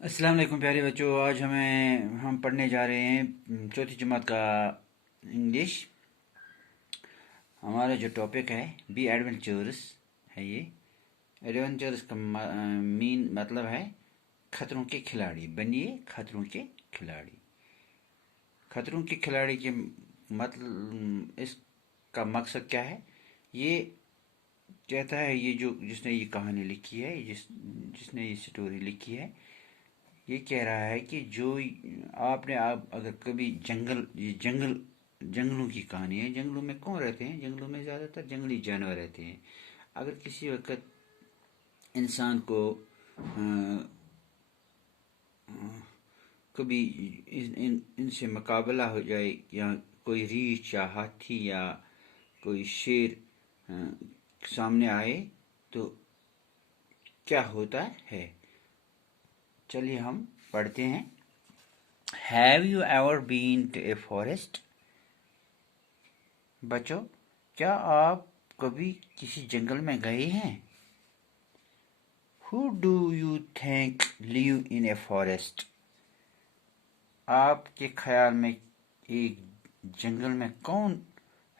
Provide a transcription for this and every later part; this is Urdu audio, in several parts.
السلام علیکم پیارے بچوں، آج ہم پڑھنے جا رہے ہیں چوتھی جماعت کا انگلش۔ ہمارا جو ٹاپک ہے بی ایڈونچرس ہے۔ یہ ایڈونچرس کا مین مطلب ہے خطروں کے کھلاڑی بنیے، خطروں کے کھلاڑی۔ خطروں کے کھلاڑی کے مطلب اس کا مقصد کیا ہے؟ یہ کہتا ہے، یہ جس نے یہ کہانی لکھی ہے، جس نے یہ سٹوری لکھی ہے، یہ کہہ رہا ہے کہ جو آپ نے اگر کبھی جنگلوں کی کہانی ہے۔ جنگلوں میں کون رہتے ہیں؟ جنگلوں میں زیادہ تر جنگلی جانور رہتے ہیں۔ اگر کسی وقت انسان کو کبھی ان سے مقابلہ ہو جائے، یا کوئی ریچھ یا ہاتھی یا کوئی شیر سامنے آئے تو کیا ہوتا ہے؟ چلیے ہم پڑھتے ہیں۔ Have you ever been to a forest؟ بچوں، کیا آپ کبھی کسی جنگل میں گئے ہیں؟ Who do you think live in a forest؟ آپ کے خیال میں ایک جنگل میں کون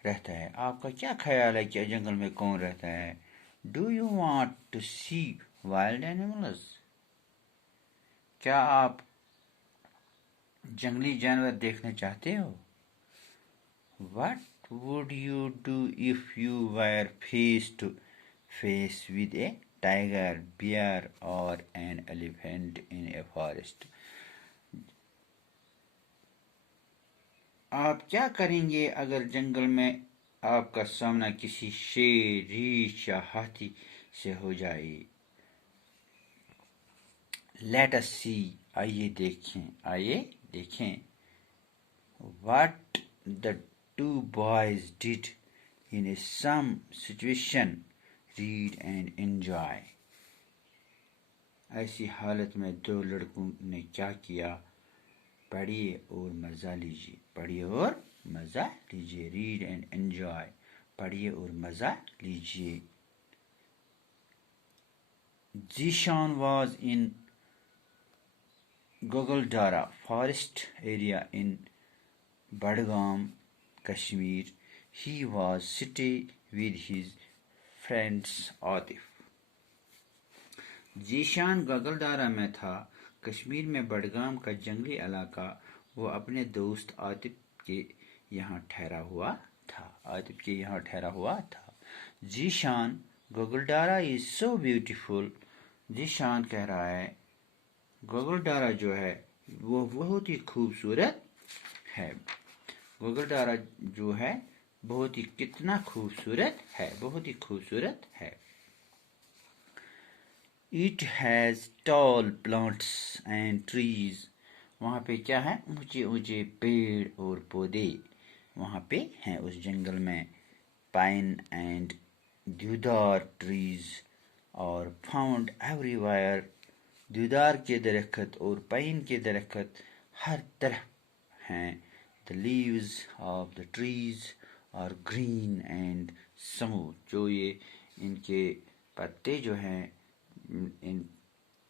رہتا ہے؟ آپ کا کیا خیال ہے کہ جنگل میں کون رہتا ہے؟ Do you want to see wild animals؟ کیا آپ جنگلی جانور دیکھنا چاہتے ہو؟ What would you do if you were face to face with a tiger, bear or an elephant in a forest؟ آپ کیا کریں گے اگر جنگل میں آپ کا سامنا کسی شیر، ریچھ یا ہاتھی سے ہو جائے؟ Let us see، آئیے دیکھیں what the two boys did in a some situation، read and enjoy۔ ایسی حالت میں دو لڑکوں نے کیا کیا؟ پڑھیے اور مزہ لیجیے۔ ریڈ اینڈ انجوائے، پڑھیے اور مزہ لیجیے۔ Zishan was in Goguldara forest area in Badgam, Kashmir۔ He was sitting with his friends Atif۔ Zeeshan گگلدارا میں تھا، کشمیر میں بڈگام کا جنگلی علاقہ۔ وہ اپنے دوست عاطف کے یہاں ٹھہرا ہوا تھا۔ ذیشان گگلدارا از سو بیوٹیفل۔ ذیشان کہہ رہا ہے گگلدارا جو ہے وہ بہت ہی خوبصورت ہے۔ گگلدارا جو ہے بہت ہی کتنا خوبصورت ہے۔ It has tall plants and trees۔ وہاں پہ کیا ہے؟ اونچے پیڑ اور پودے وہاں پہ ہیں اس جنگل میں۔ پائن اینڈ دیودار ٹریز اور فاؤنڈ ایوری وائر۔ دیودار کے درخت اور پائن کے درخت ہر طرف ہیں۔ The leaves of the trees are green and smooth۔ جو یہ ان کے پتے جو ہیں،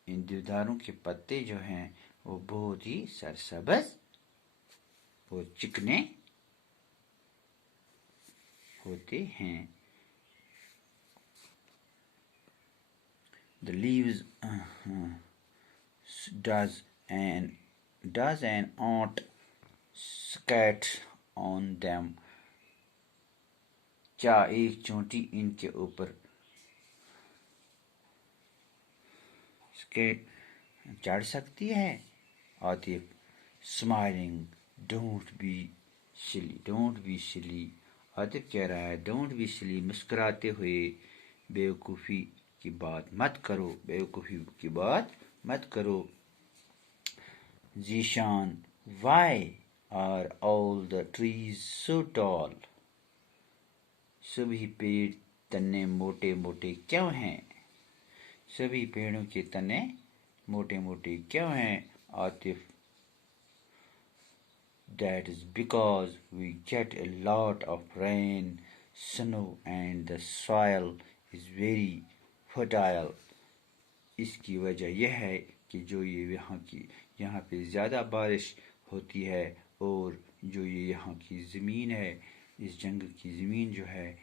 ان دیوداروں کے پتے جو ہیں وہ بہت ہی سرسبز اور چکنے ہوتے ہیں۔ The leaves does an ant scat on them۔ کیا ایک چونٹی ان کے اوپر چڑھ سکتی ہے؟ Atif smiling don't be silly۔ Atif کہہ رہا ہے don't be silly، مسکراتے ہوئے بیوقوفی کی بات مت کرو۔ Zeeshan why are all the trees so tall؟ سبھی پیڑ تنے موٹے کیوں ہیں؟ سبھی پیڑوں کے تنے موٹے کیوں ہیں؟ Atif that is because we get a lot of rain, snow and the soil is very fertile۔ اس کی وجہ یہ ہے کہ جو یہ یہاں پہ زیادہ بارش ہوتی ہے، اور جو یہ یہاں کی زمین ہے، اس جنگل کی زمین جو ہے